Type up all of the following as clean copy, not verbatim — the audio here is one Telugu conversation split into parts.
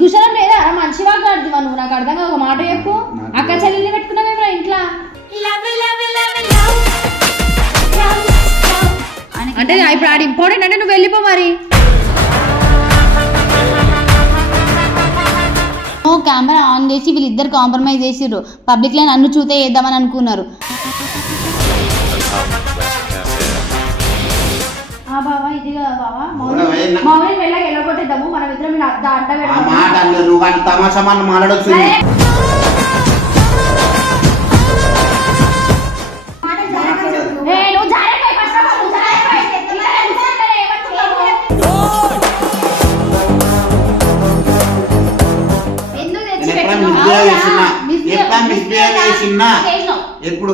సిగ్గుశరం లేదా మంచిగా కాదు నువ్వు నాకు అర్థం కాదు ఒక మాట చెప్పు అక్క చెల్లెల్ని పెట్టుకున్నావేమో ఇంట్లో అంటే ఇప్పుడు ఆడ ఇంపార్టెంట్ అంటే నువ్వు వెళ్ళిపో మరి కెమెరా ఆన్ చేసి వీళ్ళిద్దరు కాంప్రమైజ్ చేసిర్రు పబ్లిక్ లో నన్ను చూతే వేద్దామని అనుకున్నారు బావా ఇదిగా బావా మౌని వెళ్ళగా ఎల్లగొట్టేద్దాము మనం ఇద్దరం అడ్డ ఎప్పుడు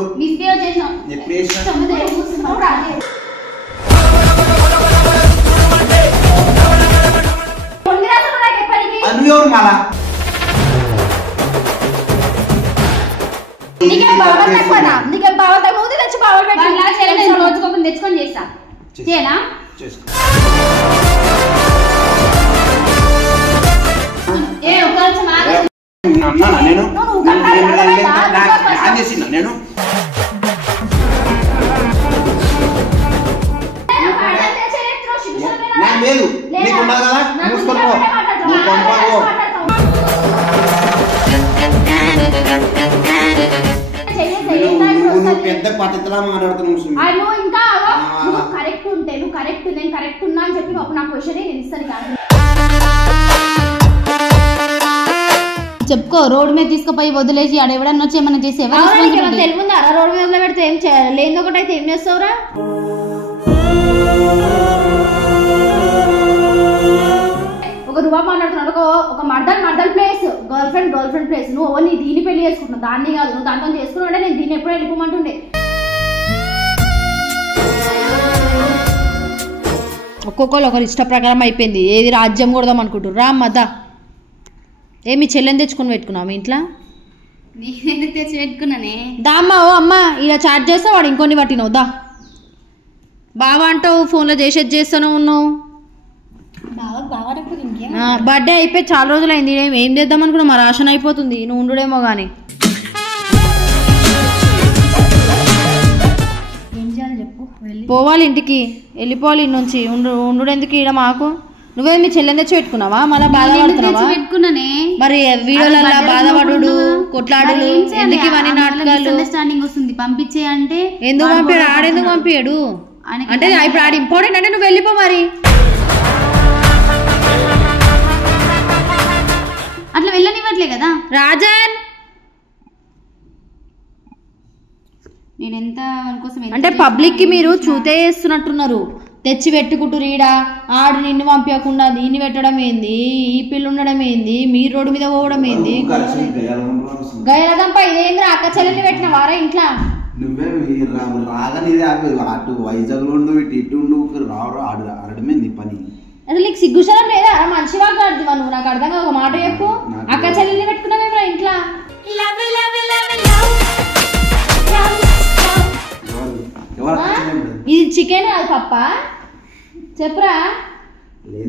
రోజుకోకుండా తెచ్చుకొని చేస్తా చేయనా నేను లేదు నీకు ఉండదు కదా మూసుకొని పో నువ్వు పంపో నువ్వు పెద్ద పద్ధతిలా మాట్లాడుతున్నావు ఇంకా నువ్వు కరెక్ట్ ఉంటే నువ్వు కరెక్ట్ నేను కరెక్ట్ ఉన్నా అని చెప్పి నా క్వశ్చన్ నేను ఇస్తాను కాదు చెప్పుకో రోడ్డు మీద తీసుకుపోయి వదిలేసి ఆడ ఎవడన్నా వచ్చి ఏమన్నా చేసి తెలియదా రోడ్డు మీద వదిలిపెడితే ఏం లేని ఒకటి అయితే ఏం చేస్తావురా ఒక రూపా మాట్లాడుతున్నాడు ఒక మర్దల్ ప్లేస్ గర్ల్ ఫ్రెండ్ ప్లేస్ నువ్వు నీ దీన్ని పెళ్లి చేసుకుంటున్నావు దాన్ని కాదు నువ్వు దాంతో చేసుకున్నావు అంటే నేను దీన్ని ఎప్పుడు వెళ్ళిపోమంటుండే ఒక్కొక్కరు ఒకరు ఇష్ట ప్రకారం అయిపోయింది ఏది రాజ్యం కూడదాం అనుకుంటారు రా మదా ఏమి చెల్లెని తెచ్చుకొని పెట్టుకున్నావు మీ ఇంట్లో నేను తెచ్చి పెట్టుకున్నానే దామ్మా ఓ అమ్మ ఇలా చాట్ చేస్తా వాడు ఇంకొన్ని పట్టినావు దా బావా అంటావు ఫోన్లో చేస్తాను ఉన్నావు బర్త్డే అయిపోయి చాలా రోజులు అయింది ఏం చేద్దాం అనుకున్నా మా రాషన్ అయిపోతుంది నువ్వు ఉండుడేమో కానీ ఏం చేయాలి చెప్పు పోవాలి ఇంటికి వెళ్ళిపోవాలి ఇంటి నుంచి ఉండు ఎందుకు ఈడ మాకు నువ్వే మీ చెల్లెని తెచ్చి పెట్టుకున్నావా మళ్ళీ బాధపడుతున్నావా పెట్టుకున్నానే మరి వీడియోలలో బాధపడు కొట్లాడులు ఎందుకు ఇవన్నీ నాటకాలు అండర్స్టాండింగ్ వస్తుంది పంపించే అంటే ఎందుకు పంపాడు ఆడెందుకు పంపాడు అంటే ఇప్పుడు ఆడ ఇంపార్టెంట్ అంటే నువ్వు వెళ్ళిపో మరి అట్లా వెళ్ళనివ్వట్లే కదా రాజన్ నేను ఎంత కోసం అంటే పబ్లిక్ కి మీరు చూతే చేస్తున్నట్టున్నారు తెచ్చి పెట్టుకుంటూ రీడా ఆడు నిన్ను పంపించకుండా దీన్ని పెట్టడం ఏంది ఈ పిల్ల ఉండడం ఏంది మీరు రోడ్డు మీద పోవడం ఏంది గయరదంప ఇదేంద్ర అక్క చెల్లెల్ని పెట్టిన వారా ఇంట్లో నువ్వే రాగానే అటు వైజాగ్ ఉండు ఇటు రావడం ఆడడమే నీ పని అసలు నీకు సిగ్గుశరం లేదా మంచిగా కాదు నువ్వు నాకు అర్థం కాదు ఒక మాట చెప్పు అక్క చెల్లెల్ని పెట్టుకున్నావేమో ఇంట్లో ఇది చికెన్ అది పప్ప చెప్పురా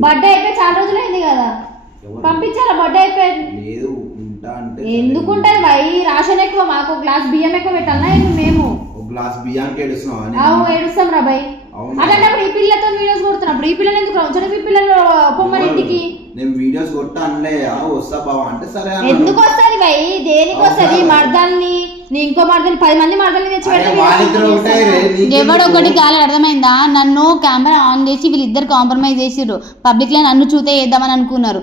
బర్త్డే అయిపోయి చాలా రోజులు అయింది కదా పంపించారా బర్త్డే అయిపోయింది ఎందుకు ఉంటది వై రాషన్ ఎక్కువ మాకు గ్లాస్ బియ్యం ఎక్కువ పెట్టాలనా మేము గ్లాస్ బియ్యానికి ఏడుస్తాం రా బై అలాంటప్పుడు ఈ పిల్లతో వీడియోస్ కొడుతున్నప్పుడు ఈ పిల్లలు ఎందుకు ఉంచడం ఈ పిల్లలు పొమ్మని ఇంటికి నేను వీడియోస్ కొట్టా అనలే వస్తా బావా అంటే సరే ఎందుకు వస్తుంది బై దేనికి వస్తుంది మర్దాల్ని నీ ఇంకో మర్దల్ని 10 మంది మర్దల్ని తెచ్చి ఎవడు ఒకటి కాలేదు అర్థమైందా నన్ను కెమెరా ఆన్ చేసి వీళ్ళిద్దరు కాంప్రమైజ్ చేసిర్రు పబ్లిక్ లో నన్ను చూతే వేద్దామని అనుకున్నారు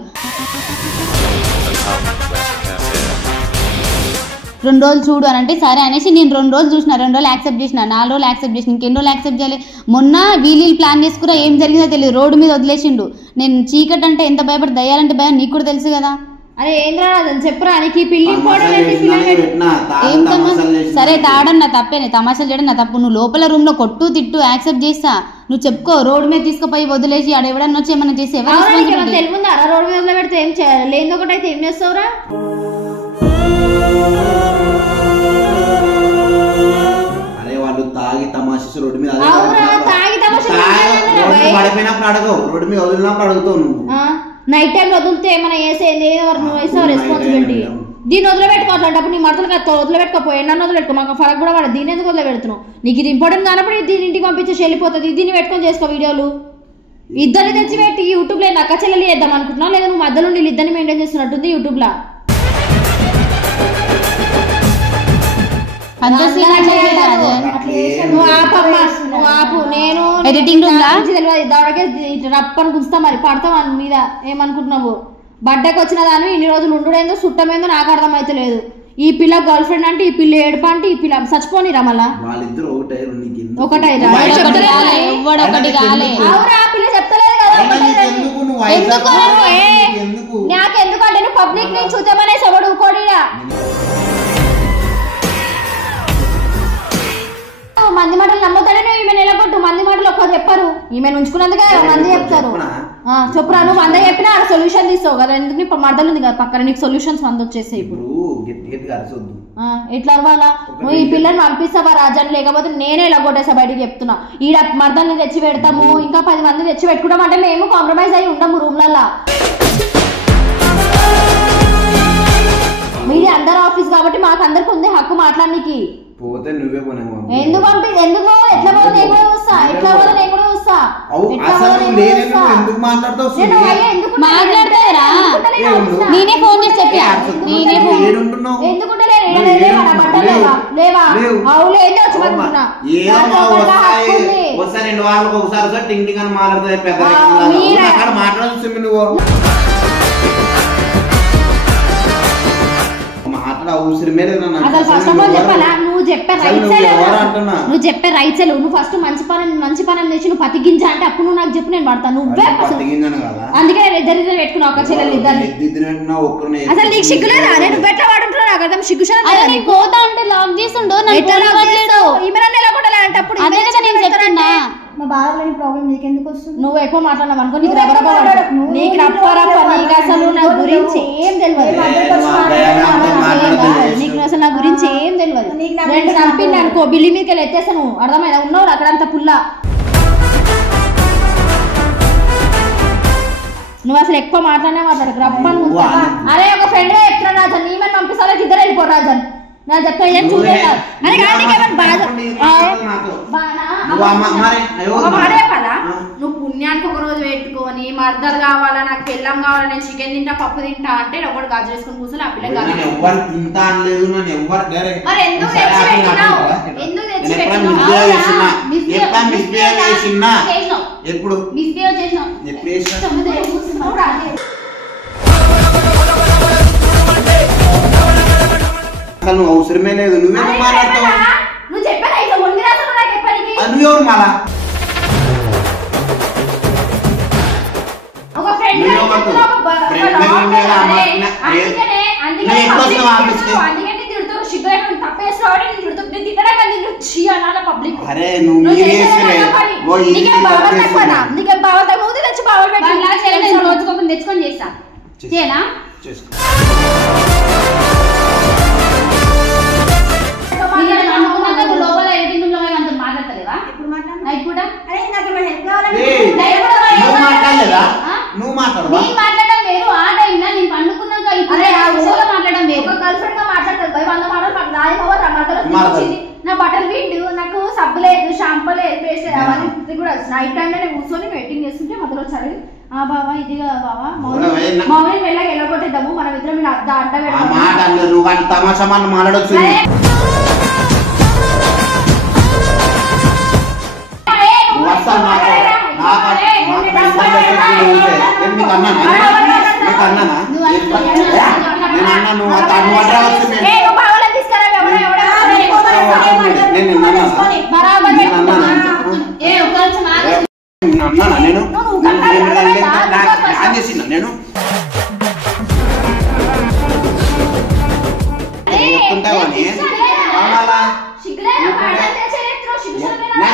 2 రోజులు చూడు అని అంటే సరే అనేసి నేను 2 రోజులు చూసిన 2 రోజులు యాక్సెప్ట్ చేసిన 4 రోజులు యాక్సెప్ట్ చేసిన ఇంకెన్ని రోజులు యాక్సెప్ట్ చేయాలి మొన్న వీళ్ళు ప్లాన్ చేసుకురా ఏం జరిగిందో తెలియదు రోడ్డు మీద వదిలేసిండు నేను చీకటి అంటే ఎంత భయపడి దయ్యాలంటే భయం నీకు కూడా తెలుసు కదా అరే ఏం రాదని చెప్పురా నీకు పిల్లి ఏం సరే తాగడం నా తప్పేనే తమాషాలు చేయడం నా తప్పు నువ్వు లోపల రూమ్ లో కొట్టు తిట్టు యాక్సెప్ట్ చేస్తా నువ్వు చెప్పుకో రోడ్డు మీద తీసుకుపోయి వదిలేసి ఆడ ఎవడన్నా వచ్చి ఏమన్నా చేసి తెలియదా రోడ్డు మీద వదిలిపెడితే ఏం లేని ఒకటి అయితే ఏం చేస్తావురా అరే వాళ్ళు తాగి తమాషా రోడ్డు మీద తాగి తమాషా పడిపోయినప్పుడు అడగవు రోడ్డు మీద వదిలినప్పుడు అడుగుతావు నువ్వు నైట్ టైం వదిలితే ఏమైనా వేసేది నువ్వు వేసావు రెస్పాన్సిబిలిటీ. దీన్ని వదిలిపెట్టుకోవట్లంటప్పుడు నీ మరతలు వదిలిపెట్టుకోపోయి నన్ను వదిలిపెట్టుకో, మాకు ఫరక్ కూడా పడదు. దీని ఎందుకు వదిలిపెడుతున్నావు? నీకు ఇది ఇంపార్టెంట్ కానప్పుడు దీని ఇంటికి పంపించేసి వెళ్ళిపోతుంది. దీన్ని పెట్టుకొని చేసుకో వీడియోలు. ఇద్దరిని తెచ్చిపెట్టి యూట్యూబ్లో నక్క చెల్లెలు చేద్దాం అనుకుంటున్నావు, లేదా నువ్వు మధ్యలో నీళ్ళు ఇద్దరిని మెయింటైన్ చేస్తున్నట్టుంది యూట్యూబ్లో. నువ్వు ఆపమ్మా, నువ్వు ఆపు. నేను ఎడిటింగ్ రూమ్ తెలియదు దాడకే రప్పని గుంచుతా మరి పడతావు అని మీద. ఏమనుకుంటున్నావు? బర్త్డేకి వచ్చిన దాన్ని ఇన్ని రోజులు ఉండుడేందో చుట్టమేందో నాకు అర్థమైతే లేదు. ఈ పిల్ల గర్ల్ ఫ్రెండ్ అంటే, ఈ పిల్ల ఏడుపు అంటే, ఈ పిల్ల చచ్చిపోనిరా మళ్ళా ఒకటైరా. అవురా పిల్ల చెప్తలేదు కదా. నాకెందుకంటే నువ్వు పబ్లిక్ ని చూద్దామనే సవడు ఊకోడిరా. మంది మాటలు నమ్ముతాడే నువ్వు. ఈమె నిలబొట్టు మంది మాటలు ఒక్క చెప్పరు. ఈమె ఉంచుకున్నందుకే మంది చెప్తారు. చెప్పురా, నువ్వు వంద చెప్పినా ఆడ సొల్యూషన్ తీస్తావు కదా. ఎందుకు నీ మర్దలు ఉంది కదా పక్కన, నీకు సొల్యూషన్స్ 100 వచ్చేసాయి. ఇప్పుడు ఎట్లా అవ్వాలా? నువ్వు ఈ పిల్లని పంపిస్తావా రాజన్, లేకపోతే నేనే ఇలా కొట్టేసా బయటికి చెప్తున్నా. ఈడ మర్దల్ని తెచ్చి పెడతాము, ఇంకా 10 మంది తెచ్చి పెట్టుకుంటాం అంటే మేము కాంప్రమైజ్ అయ్యి ఉండము రూమ్లల్లా. మీది అందరు ఆఫీస్ కాబట్టి మాకు అందరికి ఉంది హక్కు మాట్లాడడానికి. పోతే నువ్వే ఎందుకు ఎందుకు ఎట్లా పోతే నేను కూడా చూస్తా, ఎట్లా పోతే నేను కూడా చూస్తా. మాట్లాడతారా? నేనే ఫోన్ చేసి చెప్పా. నేనే ఎందుకుంటే లేవా అవులేదు వచ్చి పడుతున్నా. అసలు ఫస్ట్ ఆఫ్ ఆల్ చెప్పాలా, నువ్వు చెప్పే రైట్స్ నువ్వు ఫస్ట్ మంచి పని చేసి నువ్వు పత్తి గింజ అంటే అప్పుడు నువ్వు నాకు చెప్పు, నేను పడతాను. నువ్వే అందుకే నేను ఇద్దరు పెట్టుకున్నావు ఒక చెల్లెలు ఇద్దరిని. అసలు నీకు సిగ్గులేదా? నేను బెట్ల వాడుంటున్నా నాకు అర్థం సిగ్గు పోతా ఉంటే లాక్ చేస్తుండో మా బాధ ప్రాబ్లం నీకెందుకు వస్తుంది? నువ్వు ఎక్కువ మాట్లాడినావు అనుకో నీకు రబ్బరబ్బ నీకు రప్పరప్ప నీకు అసలు నా గురించి ఏం తెలియదు. నీకు అసలు నా గురించి ఏం తెలియదు. 2 కంపెనీలు అనుకో బిల్లి మీదకి వెళ్ళి ఎత్తేస్తాను. అర్థమైనా ఉన్నావు అక్కడంతా పుల్ల. నువ్వు అసలు ఎక్కువ మాట్లాడకు రప్పని. అరే ఒక ఫ్రెండ్ చెప్తున్నా రాజన్, నీ మీద పంపిస్తా ఇద్దరు వెళ్ళిపో రాజన్. నా చెప్తా ఏం చూడలేదు. అరే నువ్వు పుణ్యానికి ఒక రోజు పెట్టుకొని మర్దలు కావాలా, నాకు పెళ్ళం కావాలా, నేను చికెన్ తింటా పప్పు తింటా అంటే ఒకటి గాజు వేసుకొని కూర్చొని ఆ పిల్ల నువ్వు అవసరమే లేదు. నువ్వెందుకు మాట్లాడతావు? నువ్వు చెప్పాను ఇట్లా ముందు రాత్రి నాకు చెప్పడానికి. నువ్వెవరు మళ్ళా? ఒక ఫ్రెండ్ అరే నువ్వు రోజుకోకుండా తెచ్చుకొని చేస్తా చేయనా? లోపల ఎడిటింగ్ లో మాట్లాడతలేవా? మాట్లాడడం వేరు, ఆ టైం నేను పండుకున్నాక మాట్లాడడం వేరు. గర్ల్ ఫ్రెండ్ గా మాట్లాడతారు 100 మాటలు. నా బట్టలు వీడు నాకు సబ్బు లేదు, షాంపూ లేదు, పేస్ట్ లేదు, అవన్నీ కూడా నైట్ టైం నేను కూర్చొని వెయిటింగ్ చేస్తుంటే మధ్యలో వచ్చాడు. ఆ బావా ఇదిగా బావా మౌని వెళ్ళగా ఎల్లగొట్టేద్దాము మనం ఇద్దరం అడ్డ మాట్లాడచ్చు. నేను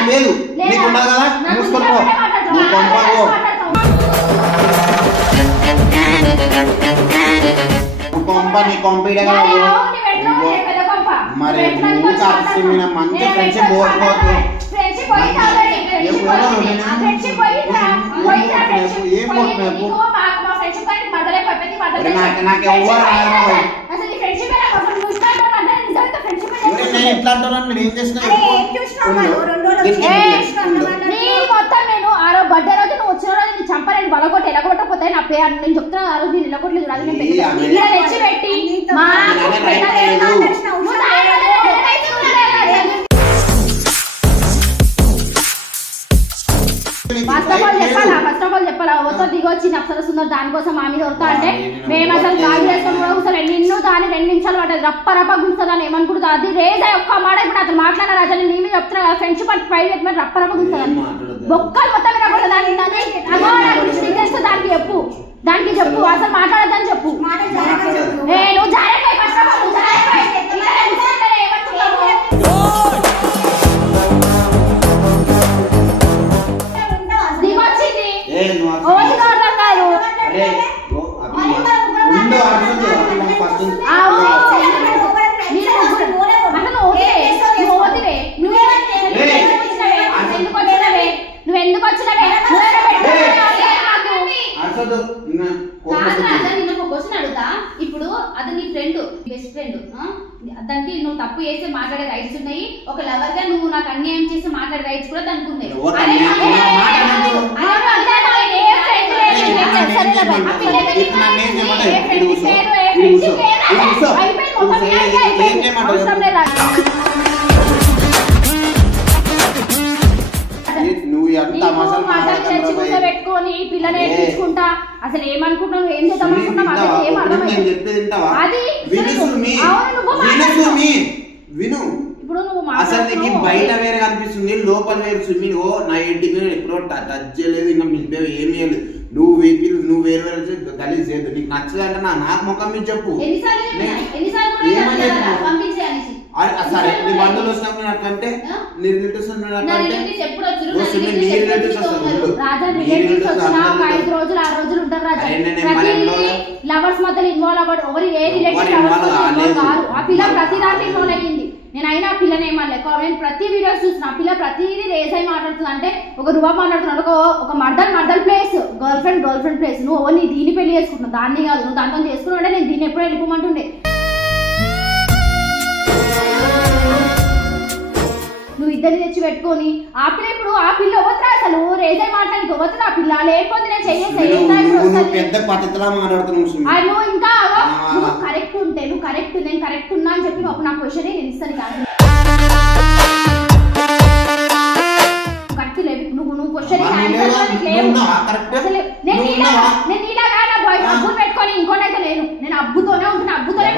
లేదు నీకున్నా కదా మూసుకొని పో. నువ్వు పంపో పంప నీ పంపిడే కదా. మరి నువ్వు కాదు మంచి ఫ్రెండ్షిప్ పోకపోవచ్చు. నాకు ఎవ్వరు రాదు. అసలు ఈ ఫ్రెండ్షిప్ ఎలా అసలు నువ్వు ఇస్తాను అంటే నిజంగా ఫ్రెండ్షిప్ నేను ఎట్లా అంటాను నేను ఏం చేసినా మొత్తం నేను ఆ రోజు బర్త్డే రోజు నువ్వు వచ్చిన రోజు నేను చంపలేను బలగొట్టి ఎలగొట్టకపోతే నా పేరు నేను చెప్తున్నా ఆ రోజు నేను ఎలగొట్టలేదు రాదు నేను తెచ్చి పెట్టి మా ఫస్ట్ ఆఫ్ ఆల్ చెప్పాలా ఓతో దిగొచ్చి అప్సరసుందరు దానికోసం మా మీద వస్తా అంటే మేము అసలు గాలి వేసుకొని కూడా కూర్చోలేదు నిన్ను దాన్ని 2 నిమిషాలు పట్టదు రప్ప గుంచుతుందని ఏమనుకుంటుంది అది రేజ్ ఒక్క మాట ఇప్పుడు అతను మాట్లాడారు అసలు నీ మీద చెప్తున్నా కదా ఫ్రెండ్షిప్ అంటే పై రప్ప గుంచుతుందని బొక్కలు మొత్తం దానికి చెప్పు దానికి చెప్పు అసలు మాట్లాడద్దని చెప్పు నువ్వు జాగ్రత్త ఫస్ట్ ఆఫ్ ఆల్ ఇప్పుడు అది నీ ఫ్రెండ్ బెస్ట్ ఫ్రెండ్ దానికి నువ్వు తప్పు చేసి మాట్లాడే రైట్స్ ఉన్నాయి ఒక లవర్ గా నువ్వు నాకు అన్యాయం చేసి మాట్లాడే రైట్స్ కూడా దానికి ఉన్నాయి పెట్టుకొని పిల్లలు ఏడ్చుకుంటా అసలు ఏమనుకుంటున్నావు ఏం చేద్దాం ఇప్పుడు నువ్వు అసలు నీకు బయట వేరే కనిపిస్తుంది లోపల వేరే స్విమ్మింగ్ ఓ నా ఇంటికి ఎప్పుడో టచ్ చేయలేదు ఇంకా మిగిలిపోయి ఏమి చేయలేదు నువ్వు నువ్వు వేరే వేరే గలీజ్ చేయదు నీకు నచ్చదంటే నాకు ముఖం మీద చెప్పు సరే నీ బంధువులు వచ్చినప్పుడు నాకంటే నీ రిలేటివ్స్ లవర్స్ మధ్యలో ఇన్వాల్వ్ అవ్వడు ఎవరు ఏ రిలేటివ్ కాదు ఆ పిల్ల ప్రతి దాంట్లో ఇన్వాల్వ్ అయ్యింది నేను అయినా పిల్లని ఏమన్నా నేను ప్రతి వీడియోస్ చూసిన ఆ పిల్ల ప్రతిదీ రేస్ అయి మాట్లాడుతుంది అంటే ఒక రువా మాట్లాడుతున్నాడు ఒక మర్దల్ ప్లేస్ గర్ల్ ఫ్రెండ్ ప్లేస్ నువ్వు నీ దీన్ని పెళ్లి చేసుకుంటున్నావు దాన్ని కాదు నువ్వు దాంతో చేసుకున్నావు అంటే నేను దీన్ని ఎప్పుడో వెళ్ళిపోమంటుండే నువ్వు ఇద్దరిని తెచ్చి పెట్టుకొని ఆ పిల్ల ఇప్పుడు ఆ పిల్ల వద్దా అసలు రేజై మాట్లాడికి వద్దు ఆ పిల్ల లేకపోతే నేను నువ్వు ఇంకా నువ్వు కరెక్ట్ ఉంటే నువ్వు కరెక్ట్ నేను కరెక్ట్ ఉన్నా అని చెప్పి నా క్వశ్చన్ నేను ఇస్తాను కాదు కరెక్ట్ లేదు నువ్వు క్వశ్చన్ నేను ఇలాగా నా బాయ్ అబ్బుని పెట్టుకొని ఇంకోనైతే లేను నేను అబ్బుతోనే ఉంటున్నా అబ్బుతోనే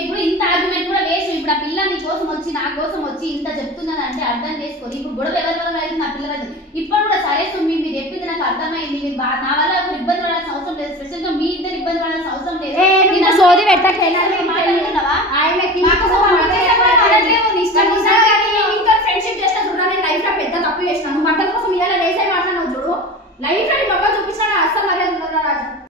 ఇప్పుడు ఇంత ఆర్గ్యుమెంట్ కూడా వేస్ట్ ఇప్పుడు ఆ పిల్ల నీ కోసం వచ్చి నా కోసం వచ్చి ఇంత చెప్తున్నది అంటే అర్థం చేసుకొని ఇప్పుడు గొడవ ఎవరి వల్ల అయింది నా పిల్ల ఇప్పుడు కూడా సరే సుమ్మి మీరు చెప్పింది నాకు అర్థమైంది నా వల్ల ఇబ్బంది పడాల్సిన అవసరం లేదు స్పెషల్ గా మీ ఇద్దరు ఇబ్బంది పడాల్సిన అవసరం లేదు సోది పెట్టట్లేదు ఆయనకి